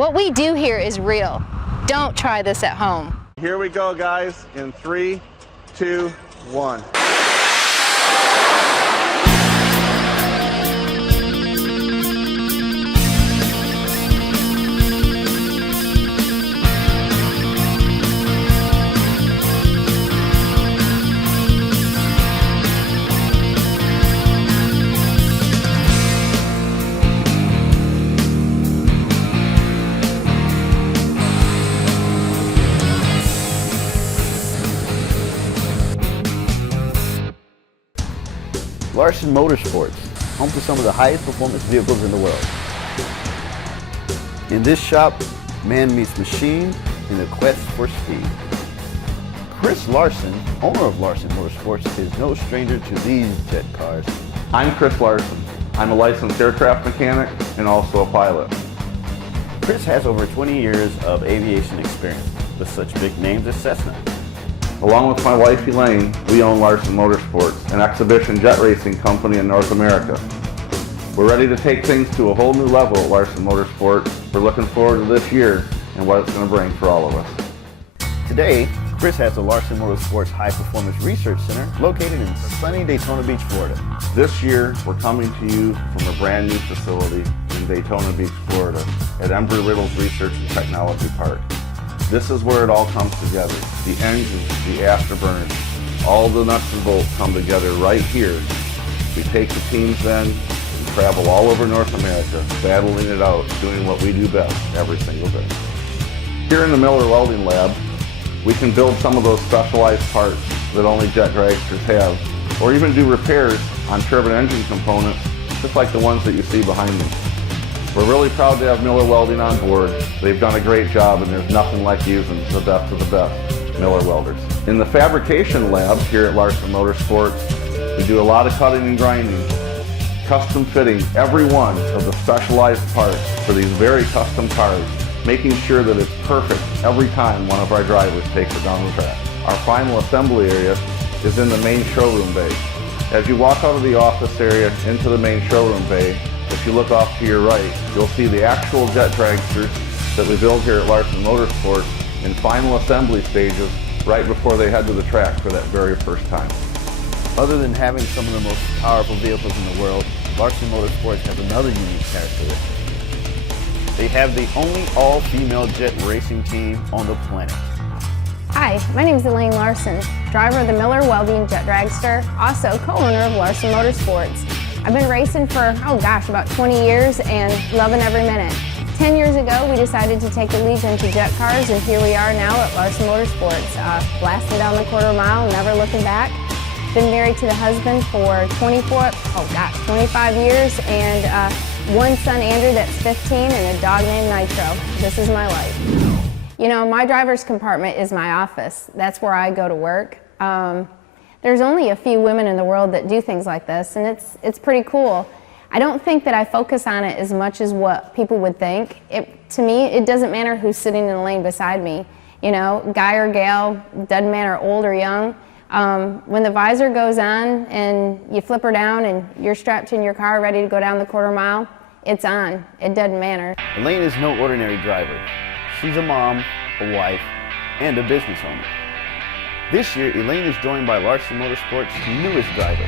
What we do here is real. Don't try this at home. Here we go, guys, in 3, 2, 1. Larsen Motorsports, home to some of the highest performance vehicles in the world. In this shop, man meets machine in a quest for speed. Chris Larsen, owner of Larsen Motorsports, is no stranger to these jet cars. I'm Chris Larsen. I'm a licensed aircraft mechanic and also a pilot. Chris has over 20 years of aviation experience with such big names as Cessna. Along with my wife Elaine, we own Larsen Motorsports, an exhibition jet racing company in North America. We're ready to take things to a whole new level at Larsen Motorsports. We're looking forward to this year and what it's going to bring for all of us. Today, Chris has the Larsen Motorsports High Performance Research Center located in sunny Daytona Beach, Florida. This year, we're coming to you from a brand new facility in Daytona Beach, Florida at Embry-Riddle's Research and Technology Park. This is where it all comes together. The engines, the afterburns, all the nuts and bolts come together right here. We take the teams then and travel all over North America, battling it out, doing what we do best every single day. Here in the Miller Welding Lab, we can build some of those specialized parts that only jet dragsters have, or even do repairs on turbine engine components, just like the ones that you see behind me. We're really proud to have Miller Welding on board. They've done a great job, and there's nothing like using the best of the best Miller welders. In the fabrication lab here at Larsen Motorsports, we do a lot of cutting and grinding, custom fitting every one of the specialized parts for these very custom cars, making sure that it's perfect every time one of our drivers takes it down the track. Our final assembly area is in the main showroom bay. As you walk out of the office area into the main showroom bay, if you look off to your right, you'll see the actual jet dragsters that we build here at Larsen Motorsports in final assembly stages right before they head to the track for that very first time. Other than having some of the most powerful vehicles in the world, Larsen Motorsports has another unique characteristic. They have the only all-female jet racing team on the planet. Hi, my name is Elaine Larsen, driver of the Miller Welding Jet Dragster, also co-owner of Larsen Motorsports. I've been racing for, about 20 years and loving every minute. 10 years ago, we decided to take a leap into jet cars, and here we are now at Larsen Motorsports, blasting down the quarter mile, never looking back. Been married to the husband for 25 years, and one son, Andrew, that's 15, and a dog named Nitro. This is my life. You know, my driver's compartment is my office. That's where I go to work. There's only a few women in the world that do things like this, and it's pretty cool. I don't think that I focus on it as much as what people would think. To me, it doesn't matter who's sitting in the lane beside me. You know, guy or gal, doesn't matter old or young. When the visor goes on and you flip her down and you're strapped in your car ready to go down the quarter mile, it's on. It doesn't matter. Elaine is no ordinary driver. She's a mom, a wife, and a business owner. This year, Elaine is joined by Larsen Motorsports' newest driver.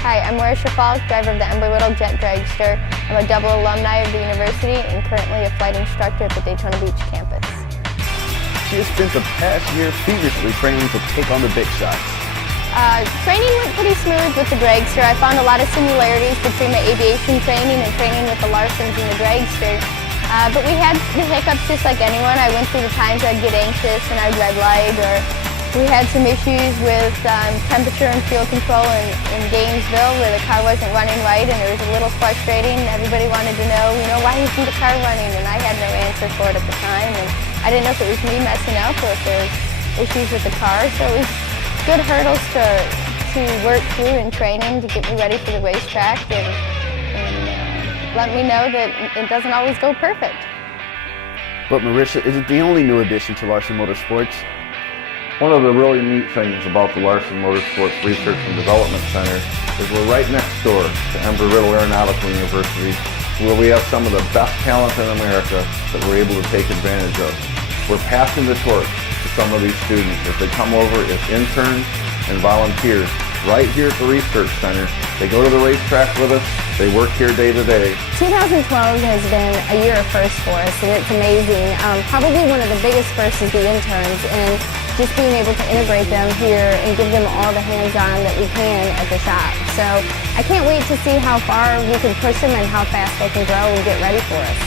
Hi, I'm Marisha Falk, driver of the Embry-Riddle Jet Dragster. I'm a double alumni of the university and currently a flight instructor at the Daytona Beach campus. She has spent the past year feverishly training to take on the big shots. Training went pretty smooth with the dragster. I found a lot of similarities between my aviation training and training with the Larsens and the dragster. But we had the hiccups just like anyone. I went through the times I'd get anxious and I'd red light, or we had some issues with temperature and fuel control in Gainesville where the car wasn't running right, and it was a little frustrating. Everybody wanted to know, why isn't the car running? And I had no answer for it at the time, and I didn't know if it was me messing up or if there was issues with the car. So it was good hurdles to work through in training to get me ready for the racetrack, and let me know that it doesn't always go perfect. But Marisha isn't the only new addition to Larsen Motorsports. One of the really neat things about the Larsen Motorsports Research and Development Center is we're right next door to Embry-Riddle Aeronautical University where we have some of the best talent in America that we're able to take advantage of. We're passing the torch to some of these students as they come over as interns and volunteers right here at the Research Center. They go to the racetrack with us. They work here day to day. 2012 has been a year of firsts for us, and it's amazing. Probably one of the biggest firsts is the interns, and just being able to integrate them here and give them all the hands-on that we can at the shop. So I can't wait to see how far we can push them and how fast they can grow and get ready for us.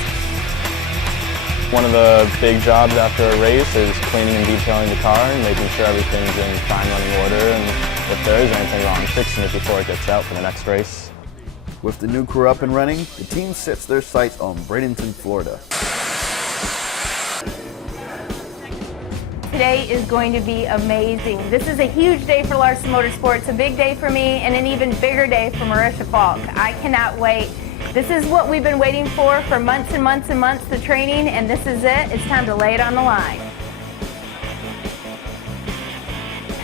One of the big jobs after a race is cleaning and detailing the car and making sure everything's in fine running order, and if there is anything wrong, fixing it before it gets out for the next race. With the new crew up and running, the team sets their sights on Bradenton, Florida. Today is going to be amazing. This is a huge day for Larsen Motorsports, a big day for me, and an even bigger day for Marisha Falk. I cannot wait. This is what we've been waiting for months and months and months, the training, and this is it. It's time to lay it on the line.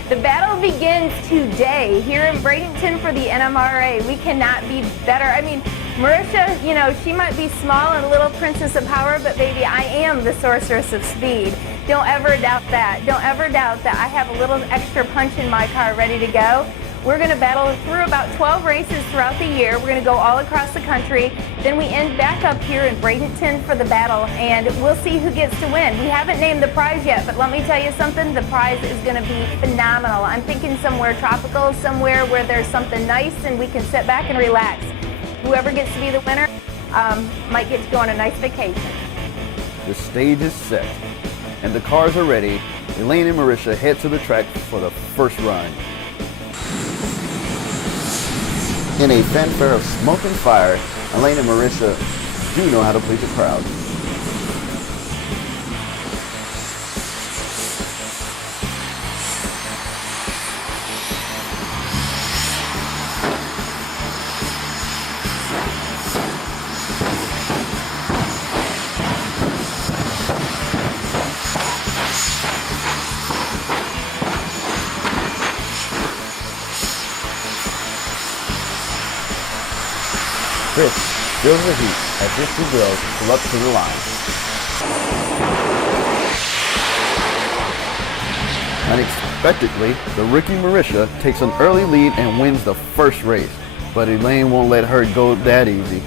The battle begins today here in Bradenton for the NMRA. We cannot be better. I mean, Marisha, you know, she might be small and a little princess of power, but baby, I am the sorceress of speed. Don't ever doubt that. Don't ever doubt that I have a little extra punch in my car ready to go. We're going to battle through about 12 races throughout the year. We're going to go all across the country. Then we end back up here in Bradenton for the battle, and we'll see who gets to win. We haven't named the prize yet, but let me tell you something, the prize is going to be phenomenal. I'm thinking somewhere tropical, somewhere where there's something nice and we can sit back and relax. Whoever gets to be the winner might get to go on a nice vacation. The stage is set, and the cars are ready. Elaine and Marisha head to the track for the first run. In a fanfare of smoke and fire, Elaine and Marisha do know how to please the crowd. Chris feels the heat as his two girls pull up to the line. Unexpectedly, the rookie Marisha takes an early lead and wins the first race, but Elaine won't let her go that easy.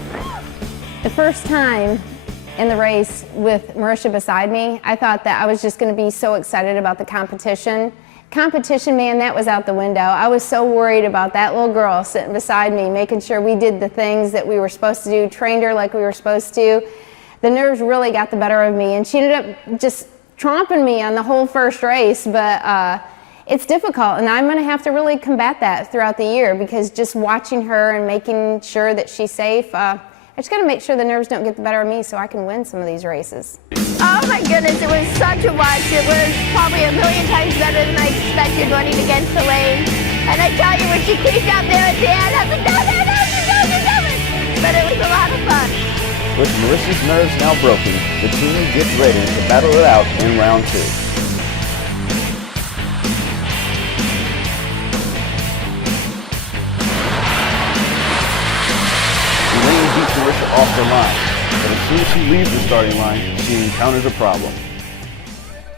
The first time in the race with Marisha beside me, I thought that I was just going to be so excited about the competition. Competition, man, that was out the window. I was so worried about that little girl sitting beside me, making sure we did the things that we were supposed to do, trained her like we were supposed to. The nerves really got the better of me, and she ended up just tromping me on the whole first race, but it's difficult, and I'm going to have to really combat that throughout the year, because just watching her and making sure that she's safe, I just got to make sure the nerves don't get the better of me so I can win some of these races. Oh my goodness, it was such a watch. It was probably a million times better than I expected running against Elaine. And I tell you, when she creeped out there at the end, I was like, no. But it was a lot of fun. With Marisha's nerves now broken, the team gets ready to battle it out in round 2. Elaine beats Marisha off the line, but as soon as she leaves the starting line, she encounters a problem.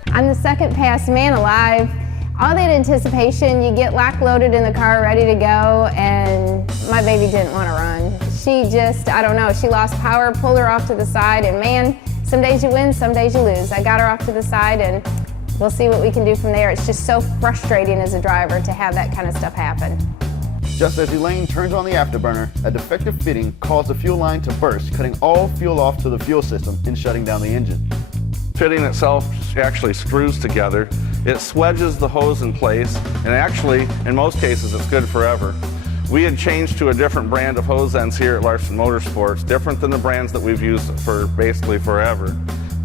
I'm the second pass man alive. All that anticipation, you get lock loaded in the car ready to go, and my baby didn't want to run. She just, I don't know, she lost power, pulled her off to the side, and man, some days you win, some days you lose. I got her off to the side, and we'll see what we can do from there. It's just so frustrating as a driver to have that kind of stuff happen. Just as Elaine turns on the afterburner, a defective fitting caused the fuel line to burst, cutting all fuel off to the fuel system and shutting down the engine. Fitting itself actually screws together. It swedges the hose in place, and actually, in most cases, it's good forever. We had changed to a different brand of hose ends here at Larsen Motorsports, different than the brands that we've used for basically forever.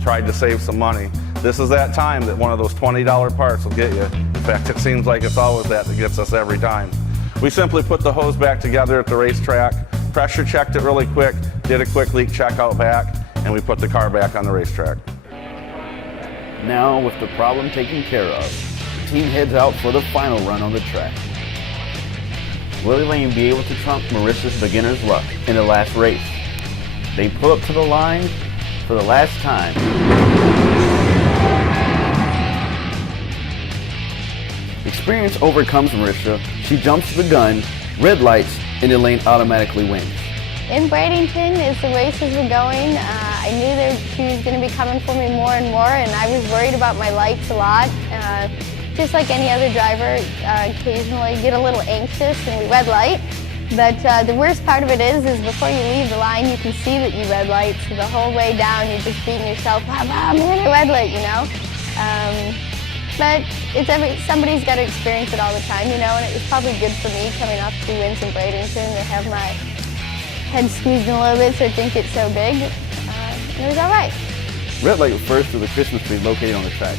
Tried to save some money. This is that time that one of those $20 parts will get you. In fact, it seems like it's always that gets us every time. We simply put the hose back together at the racetrack, pressure checked it really quick, did a quick leak check out back, and we put the car back on the racetrack. Now, with the problem taken care of, the team heads out for the final run on the track. Will Elaine be able to trump Marisha's beginner's luck in the last race? They pull up to the line for the last time. Experience overcomes Marisha. She jumps the gun, red lights, and Elaine automatically wins. In Bradenton, as the races were going, I knew that she was going to be coming for me more and more, and I was worried about my lights a lot. Just like any other driver, occasionally get a little anxious and we red light. But the worst part of it is before you leave the line, you can see that you red light. So the whole way down, you're just beating yourself up. Oh man, I red light, you know. But somebody's got to experience it all the time, you know. And it was probably good for me coming off 2 wins in Bradenton to have my head squeezed a little bit so it didn't get so big. And it was all right. Red light refers to the Christmas tree located on the track.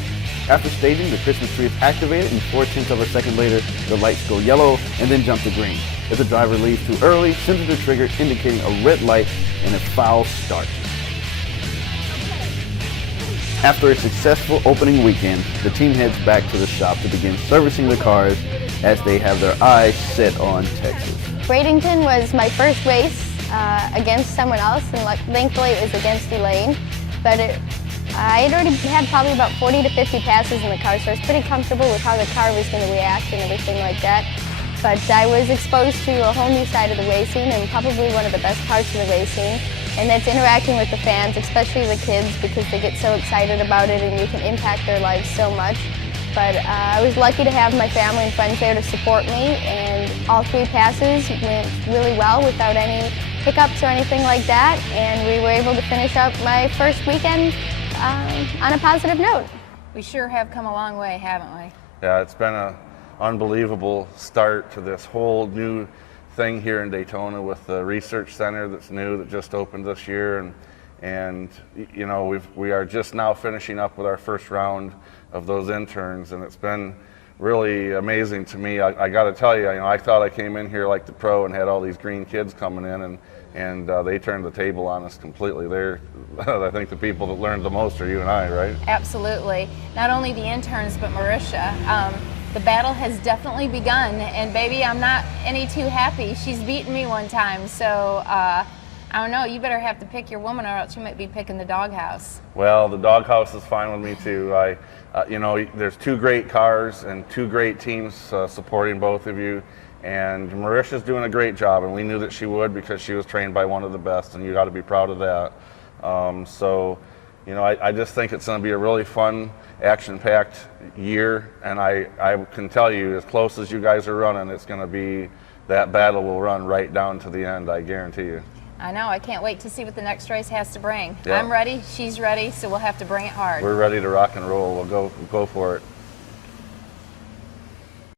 After staging, the Christmas tree is activated, and 0.4 of a second later, the lights go yellow and then jump to green. If the driver leaves too early, sends the trigger indicating a red light and a foul start. After a successful opening weekend, the team heads back to the shop to begin servicing the cars as they have their eyes set on Texas. Bradenton was my first race against someone else, and thankfully it was against Elaine. But I had already had probably about 40 to 50 passes in the car, so I was pretty comfortable with how the car was going to react and everything like that. But I was exposed to a whole new side of the racing, and probably one of the best parts of the racing, and that's interacting with the fans, especially the kids, because they get so excited about it and you can impact their lives so much. But I was lucky to have my family and friends there to support me, and all 3 passes went really well without any hiccups or anything like that, and we were able to finish up my first weekend on a positive note. We sure have come a long way, haven't we? Yeah, it's been an unbelievable start to this whole new thing here in Daytona with the research center that's new, that just opened this year, and you know, we are just now finishing up with our first round of those interns, and it's been really amazing to me. I got to tell you, I thought I came in here like the pro and had all these green kids coming in, and they turned the table on us completely. They're, I think the people that learned the most are you and I, right? Absolutely. Not only the interns, but Marisha. The battle has definitely begun, and baby, I'm not any too happy. She's beaten me one time, so I don't know, you better have to pick your woman or else you might be picking the doghouse. Well, the doghouse is fine with me too. You know, there's 2 great cars and 2 great teams supporting both of you, and Marisha's doing a great job, and we knew that she would because she was trained by one of the best, and you got to be proud of that. So, you know, I just think it's going to be a really fun, action-packed year, and I can tell you, as close as you guys are running, it's going to be, that battle will run right down to the end, I guarantee you. I know, I can't wait to see what the next race has to bring. Yeah. I'm ready, she's ready, so we'll have to bring it hard. We're ready to rock and roll. We'll go for it.